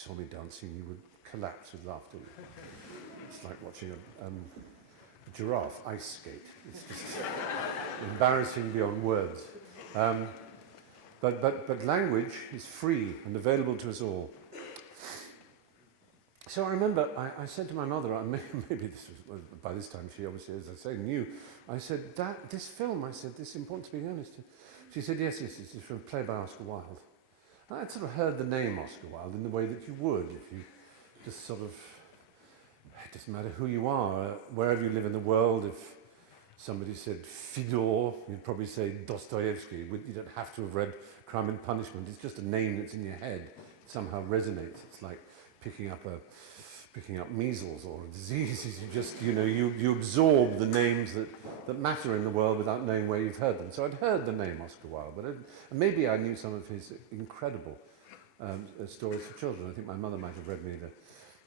saw me dancing, you would collapse with laughter. It's like watching a giraffe ice skate. It's just embarrassing beyond words. But language is free and available to us all. So I remember I said to my mother, maybe this was, by this time she obviously, as I say, knew, I said, this film, I said, this is important to be honest. She said, yes, it's from a play by Oscar Wilde. And I'd sort of heard the name Oscar Wilde in the way that you would if you just sort of, it doesn't matter who you are, wherever you live in the world, if somebody said Fedor, you'd probably say Dostoevsky. You don't have to have read Crime and Punishment. It's just a name that's in your head. It somehow resonates. It's like picking up measles or diseases. You absorb the names that matter in the world without knowing where you've heard them. So I'd heard the name Oscar Wilde, but maybe I knew some of his incredible stories for children. I think my mother might have read me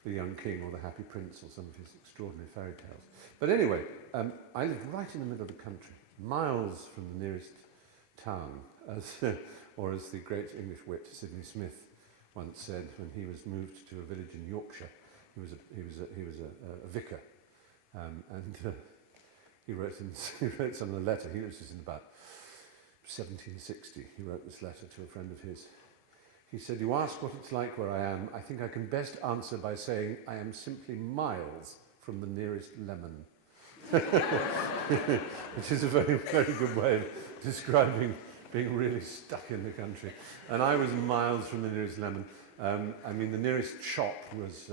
The Young King or The Happy Prince or some of his extraordinary fairy tales. But anyway, I lived right in the middle of the country, miles from the nearest town, or as the great English wit Sidney Smith once said when he was moved to a village in Yorkshire. He was a vicar, and he wrote some of the letter. This was in about 1760. He wrote this letter to a friend of his. He said, "You ask what it's like where I am. I think I can best answer by saying I am simply miles from the nearest lemon," which is a very, very good way of describing being really stuck in the country. And I was miles from the nearest lemon. The nearest shop was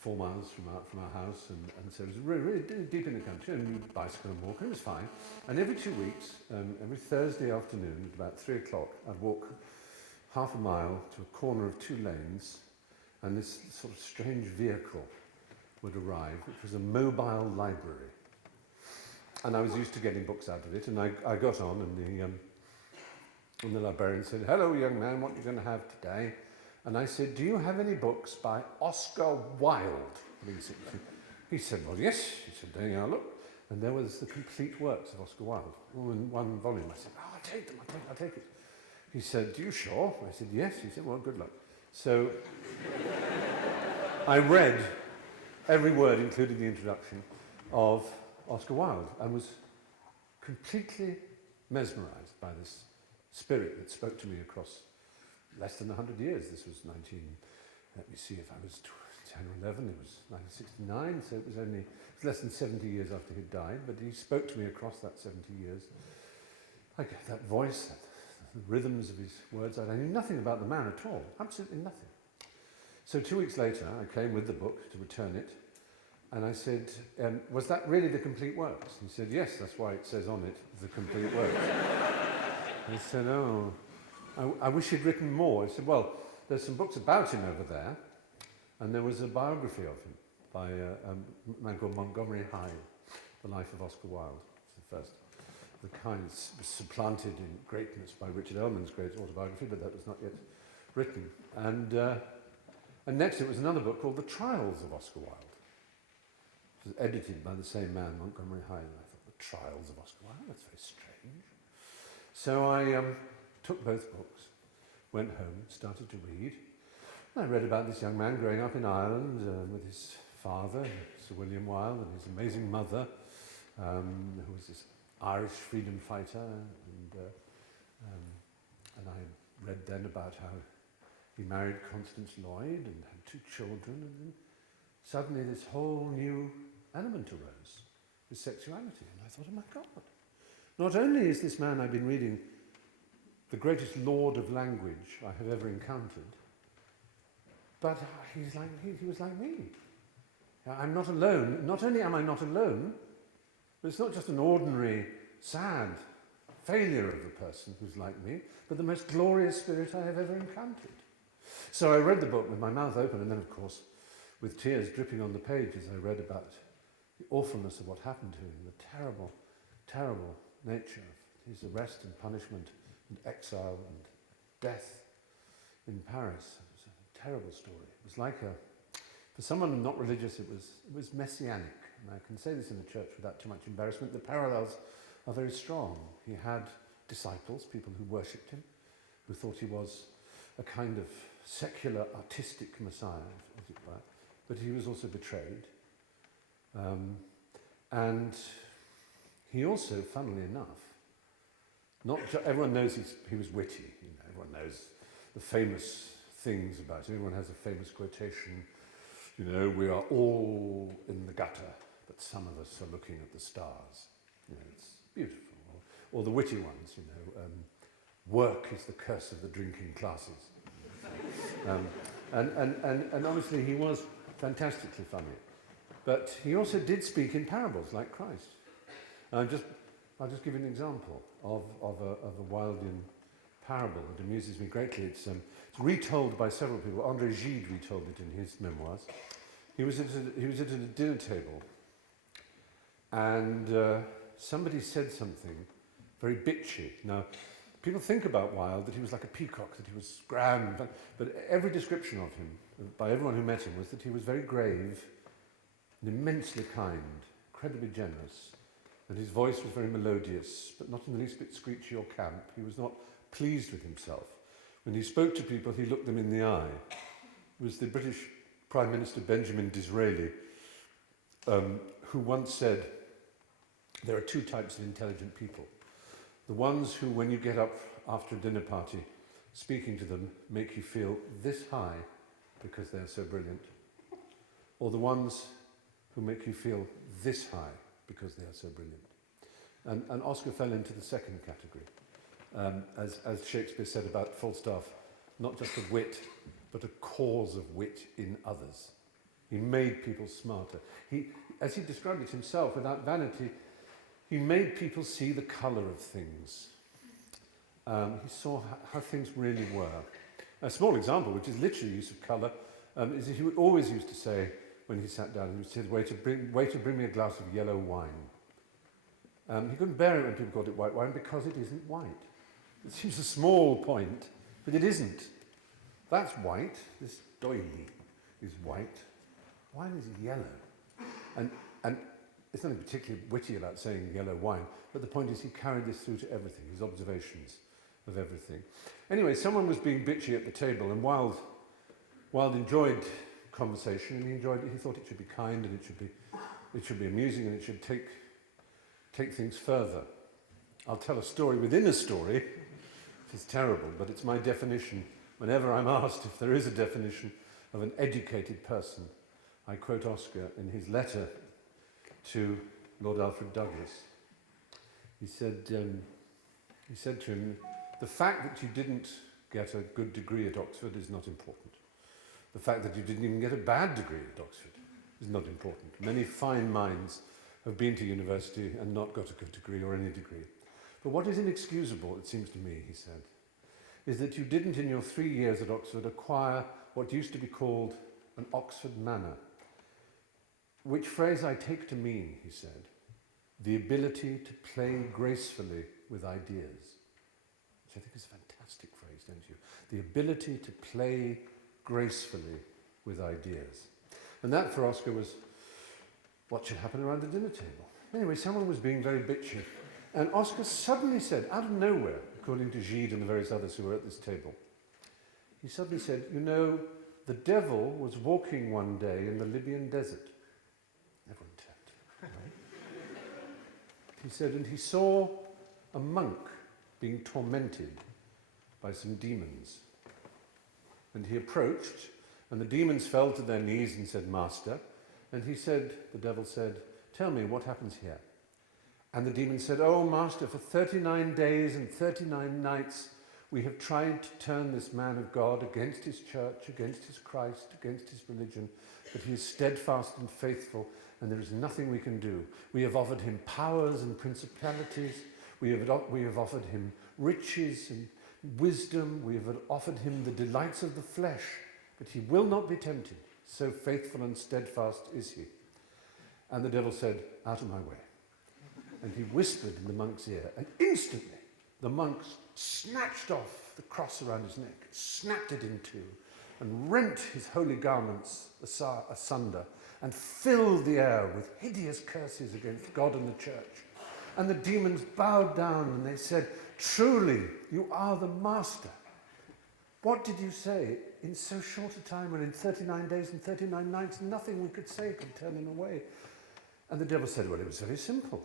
4 miles from our house, and so it was really deep in the country, and we'd bicycle and walk, and it was fine. And every 2 weeks, every Thursday afternoon, at about 3 o'clock, I'd walk half a mile to a corner of 2 lanes, and this sort of strange vehicle would arrive, which was a mobile library. And I was used to getting books out of it, and I got on, and the librarian said, "Hello, young man, what are you going to have today?" And I said, "Do you have any books by Oscar Wilde?" He said, "Well, yes." He said, "There you are, look." And there was the complete works of Oscar Wilde, all in one volume. I said, "Oh, I'll take them, I'll take it." He said, "Do you sure?" I said, "Yes." He said, "Well, good luck." So I read every word, including the introduction, of Oscar Wilde, and was completely mesmerised by this spirit that spoke to me across less than 100 years. This was let me see, if I was 10 or 11, it was 1969, so it was less than 70 years after he'd died, but he spoke to me across that 70 years. I get that voice, the rhythms of his words. I knew nothing about the man at all, absolutely nothing. So 2 weeks later, I came with the book to return it, and I said, "Was that really the complete works?" He said, "Yes, that's why it says on it, the complete works." He said, "Oh, I wish he'd written more." I said, "Well, there's some books about him over there, and there was a biography of him by a man called Montgomery Hyde, The Life of Oscar Wilde." It's the first of the kind, supplanted in greatness by Richard Ellman's great autobiography, but that was not yet written. And next it was another book called The Trials of Oscar Wilde. It was edited by the same man, Montgomery Hyde, and I thought, The Trials of Oscar Wilde? That's very strange. So I took both books, went home, started to read. And I read about this young man growing up in Ireland with his father, Sir William Wilde, and his amazing mother, who was this Irish freedom fighter. And I read then about how he married Constance Lloyd and had 2 children, and then suddenly this whole new element arose, with sexuality. And I thought, oh my God, not only is this man I've been reading the greatest lord of language I have ever encountered, but he was like me. I'm not alone. Not only am I not alone, but it's not just an ordinary, sad failure of a person who's like me, but the most glorious spirit I have ever encountered. So I read the book with my mouth open, and then, of course, with tears dripping on the pages, I read about the awfulness of what happened to him, the terrible, terrible nature of his arrest and punishment and exile and death in Paris. It was a terrible story. It was like for someone not religious, it was messianic. And I can say this in the church without too much embarrassment. The parallels are very strong. He had disciples, people who worshipped him, who thought he was a kind of secular, artistic Messiah, as it were, but he was also betrayed. And he also, funnily enough, everyone knows he was witty. Everyone knows the famous things about him. Everyone has a famous quotation, we are all in the gutter, but some of us are looking at the stars. It's beautiful. Or the witty ones, work is the curse of the drinking classes. And obviously he was fantastically funny. But he also did speak in parables, like Christ. I'll just give you an example of a Wildian parable that amuses me greatly. It's retold by several people. André Gide retold it in his memoirs. He was at a dinner table, and somebody said something very bitchy. Now, people think about Wilde that he was like a peacock, that he was grand, but every description of him, by everyone who met him, was that he was very grave and immensely kind, incredibly generous, and his voice was very melodious, but not in the least bit screechy or camp. He was not pleased with himself. When he spoke to people, he looked them in the eye. It was the British Prime Minister Benjamin Disraeli who once said, there are two types of intelligent people. The ones who, when you get up after a dinner party, speaking to them, make you feel this high because they're so brilliant, or the ones who make you feel this high because they are so brilliant. And Oscar fell into the second category. As Shakespeare said about Falstaff, not just a wit, but a cause of wit in others. He made people smarter. As he described it himself, without vanity, he made people see the colour of things. He saw how things really were. A small example, which is literally use of colour, is that he always used to say, when he sat down, he would say, waiter, bring me a glass of yellow wine. He couldn't bear it when people called it white wine because it isn't white. It seems a small point, but it isn't. That's white. This doily is white. Wine is yellow. And there's nothing particularly witty about saying yellow wine, but the point is he carried this through to everything, his observations of everything. Anyway, someone was being bitchy at the table, and Wilde enjoyed conversation, and he thought it should be kind, and it should be amusing, and it should take things further. I'll tell a story within a story, which is terrible, but it's my definition. Whenever I'm asked if there is a definition of an educated person, I quote Oscar in his letter to Lord Alfred Douglas. He said to him, the fact that you didn't get a good degree at Oxford is not important. The fact that you didn't even get a bad degree at Oxford is not important. Many fine minds have been to university and not got a good degree or any degree. But what is inexcusable, it seems to me, he said, is that you didn't in your 3 years at Oxford acquire what used to be called an Oxford manner, which phrase I take to mean, he said, the ability to play gracefully with ideas. Which I think is a fantastic phrase, don't you? The ability to play gracefully with ideas. And that for Oscar was what should happen around the dinner table. Anyway, someone was being very bitchy. And Oscar suddenly said, out of nowhere, according to Gide and the various others who were at this table, he suddenly said, the devil was walking one day in the Libyan desert. Everyone turned. Right? He said, and he saw a monk being tormented by some demons. And he approached, and the demons fell to their knees and said, Master. And he said, the devil said, tell me, what happens here? And the demon said, oh, Master, for 39 days and 39 nights we have tried to turn this man of God against his church, against his Christ, against his religion, but he is steadfast and faithful, and there is nothing we can do. We have offered him powers and principalities. We have offered him riches and wisdom. We have offered him the delights of the flesh, but he will not be tempted. So faithful and steadfast is he. And the devil said, out of my way. And he whispered in the monk's ear, and instantly the monk snatched off the cross around his neck, snapped it in two, and rent his holy garments asunder, and filled the air with hideous curses against God and the church. And the demons bowed down, and they said, truly, you are the master. What did you say? in so short a time, and in 39 days and 39 nights, nothing we could say could turn him away. And the devil said, well, it was very simple.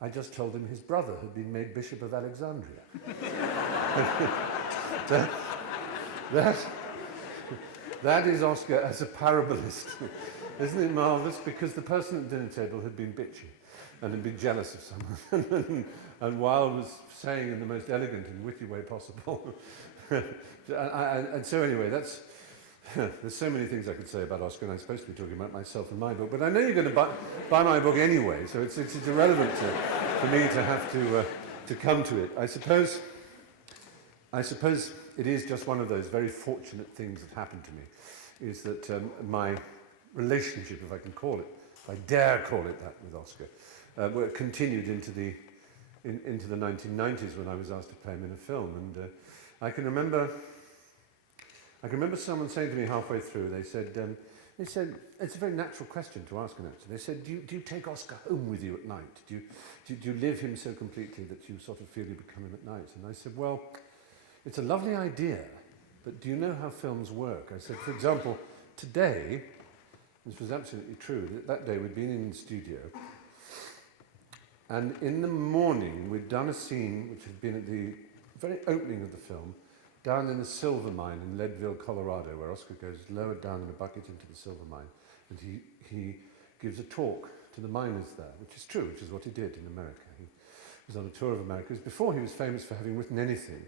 I just told him his brother had been made Bishop of Alexandria. that is Oscar as a parabolist. Isn't it marvellous? Because the person at the dinner table had been bitchy and had been jealous of someone. and Wilde was saying in the most elegant and witty way possible. and so anyway, there's so many things I could say about Oscar, and I'm supposed to be talking about myself and my book, but I know you're going to buy my book anyway, so it's irrelevant for me to have to come to it. I suppose it is just one of those very fortunate things that happened to me, is that my relationship, if I can call it, if I dare call it that, with Oscar, continued into the 1990s when I was asked to play him in a film, and I can remember someone saying to me halfway through, they said, it's a very natural question to ask an actor. They said, do you take Oscar home with you at night? Do you live him so completely that you sort of feel you become him at night? And I said, well, it's a lovely idea, but do you know how films work? I said, for example, today, this was absolutely true, that day we'd been in the studio, and in the morning we'd done a scene which had been at the very opening of the film, down in a silver mine in Leadville, Colorado, where Oscar goes lowered down in a bucket into the silver mine, and he gives a talk to the miners there, which is true, which is what he did in America. He was on a tour of America. It was before he was famous for having written anything,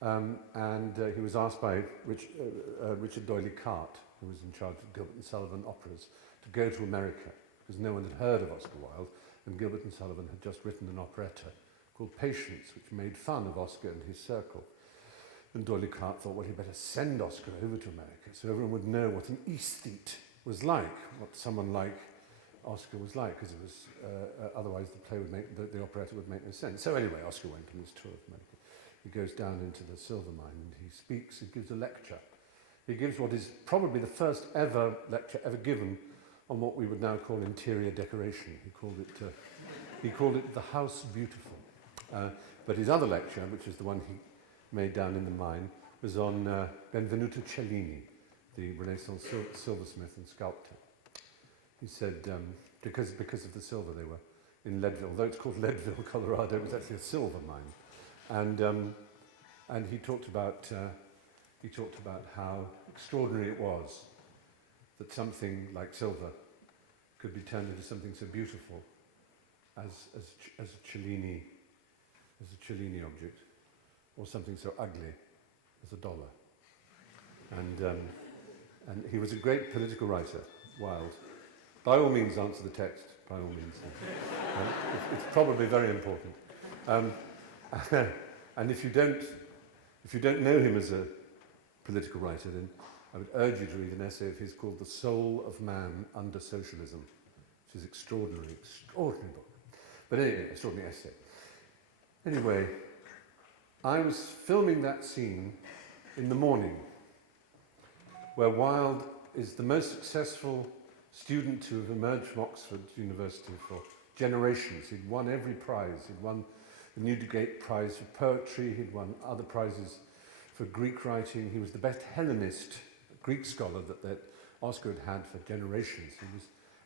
and he was asked by Richard Doyley Carte, who was in charge of Gilbert and Sullivan operas, to go to America, because no one had heard of Oscar Wilde, and Gilbert and Sullivan had just written an operetta called Patience, which made fun of Oscar and his circle. And Doyley Carte thought, well, he'd better send Oscar over to America so everyone would know what an aesthete was like, what someone like Oscar was like, because it was otherwise the play would make the operetta would make no sense. So anyway, Oscar went on his tour of America. He goes down into the silver mine and he speaks. He gives a lecture. He gives what is probably the first ever lecture ever given on what we would now call interior decoration. He called it the House Beautiful. But his other lecture, which is the one he made down in the mine, was on Benvenuto Cellini, the Renaissance silversmith and sculptor. He said, because of the silver they were in Leadville, although it's called Leadville, Colorado, it was actually a silver mine. And he talked about how extraordinary it was that something like silver could be turned into something so beautiful as a Cellini object, or something so ugly as a dollar. And he was a great political writer, Wilde. By all means, answer the text. By all means, it's probably very important. And if you don't know him as a political writer, then I would urge you to read an essay of his called "The Soul of Man Under Socialism," which is extraordinary book. But anyway, extraordinary essay. Anyway, I was filming that scene in the morning, where Wilde is the most successful student to have emerged from Oxford University for generations. He'd won every prize. He'd won the Newdigate Prize for poetry. He'd won other prizes for Greek writing. He was the best Hellenist Greek scholar that Oscar had had for generations.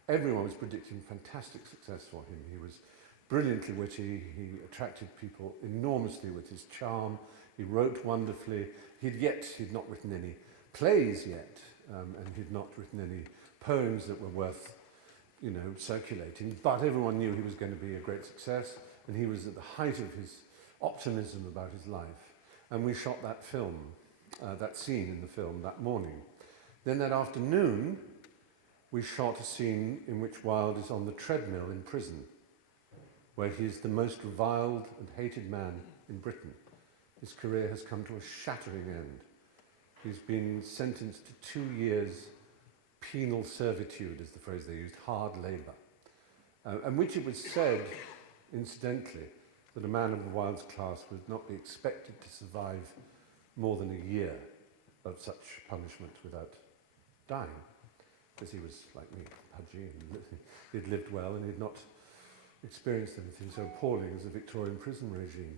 Everyone was predicting fantastic success for him. He was brilliantly witty. He attracted people enormously with his charm. He wrote wonderfully. He'd not written any plays yet, and he'd not written any poems that were worth, circulating. But everyone knew he was going to be a great success, and he was at the height of his optimism about his life. And we shot that film, that scene in the film that morning. Then that afternoon, we shot a scene in which Wilde is on the treadmill in prison, where he is the most reviled and hated man in Britain. His career has come to a shattering end. He's been sentenced to 2 years penal servitude, is the phrase they used, hard labour, and which it was said, incidentally, that a man of Wilde's class would not be expected to survive more than a year of such punishment without dying, because he was, like me, pudgy, and he'd lived well, and he'd not experienced anything so appalling as the Victorian prison regime.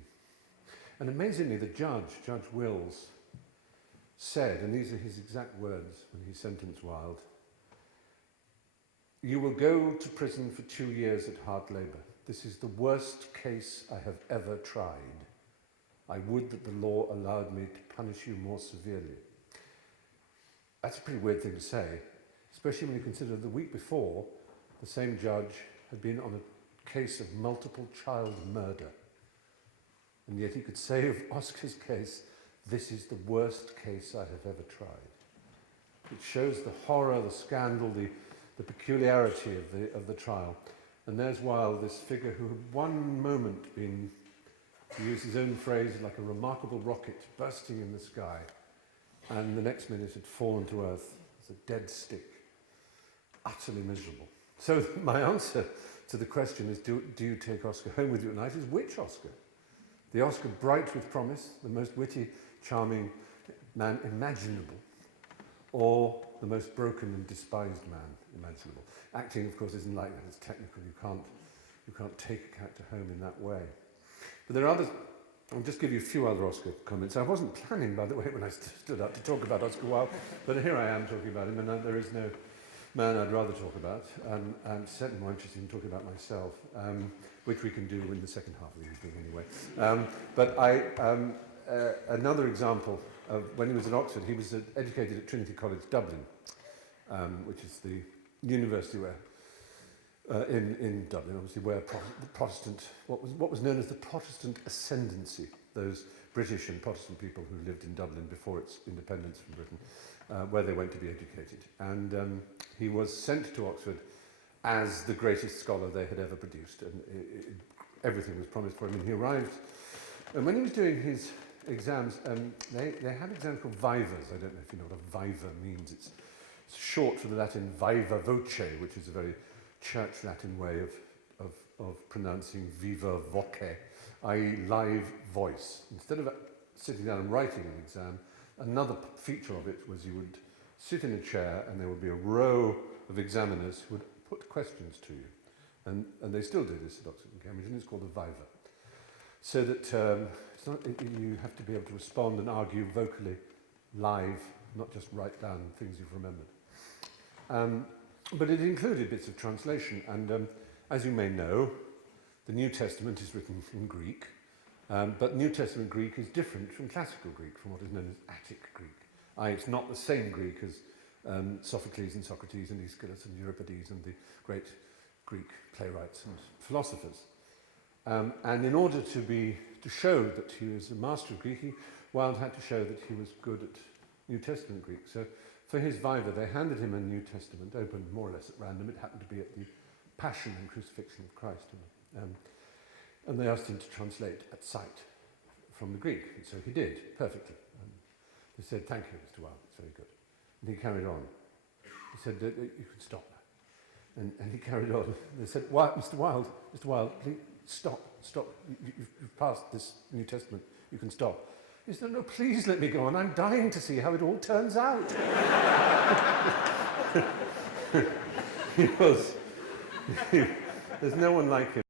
And amazingly, the Judge Wills, said, and these are his exact words when he sentenced Wilde, "You will go to prison for 2 years at hard labour. This is the worst case I have ever tried. I would that the law allowed me to punish you more severely." That's a pretty weird thing to say, especially when you consider the week before, the same judge had been on a case of multiple child murder. And yet he could say of Oscar's case, "This is the worst case I have ever tried." It shows the horror, the scandal, the peculiarity of the trial. And there's Wilde, this figure who had one moment been, to use his own phrase, like a remarkable rocket bursting in the sky, and the next minute had fallen to earth as a dead stick, utterly miserable. So my answer to the question is, do you take Oscar home with you at night, is which Oscar? The Oscar bright with promise, the most witty, charming man imaginable, or the most broken and despised man imaginable? Acting, of course, isn't like that. It's technical. You can't take a character home in that way. But there are others. I'll just give you a few other Oscar comments. I wasn't planning, by the way, when I stood up to talk about Oscar Wilde, but here I am talking about him, and there is no man I'd rather talk about. I'm certainly more interested in talking about myself, which we can do in the second half of the evening anyway. Another example of when he was at Oxford, he was educated at Trinity College, Dublin, which is the university where, in Dublin, obviously, where the Protestant, what was known as the Protestant ascendancy, those British and Protestant people who lived in Dublin before its independence from Britain, where they went to be educated. And he was sent to Oxford as the greatest scholar they had ever produced, and everything was promised for him. And he arrived, and when he was doing his exams, they had exams called vivas. I don't know if you know what a viva means. It's short for the Latin viva voce, which is a very church Latin way of pronouncing viva voce, i.e. live voice. Instead of sitting down and writing an exam, another feature of it was you would sit in a chair and there would be a row of examiners who would put questions to you. And they still do this at Oxford and Cambridge, and it's called a viva. So that you have to be able to respond and argue vocally, live, not just write down things you've remembered. But it included bits of translation, and as you may know, the New Testament is written in Greek, but New Testament Greek is different from classical Greek, from what is known as Attic Greek. It's not the same Greek as Sophocles and Socrates and Aeschylus and Euripides and the great Greek playwrights and philosophers. And in order to show that he was a master of Greek, Wilde had to show that he was good at New Testament Greek. So for his viva, they handed him a New Testament, opened more or less at random. It happened to be at the Passion and Crucifixion of Christ. And they asked him to translate at sight from the Greek. And so he did, perfectly. They said, "Thank you, Mr. Wilde, it's very good." And he carried on. He said, "You can stop now." And he carried on. They said, Mr. Wilde, please stop. You've passed this New Testament. You can stop." He said, "No, please let me go on. I'm dying to see how it all turns out." There's no one like him.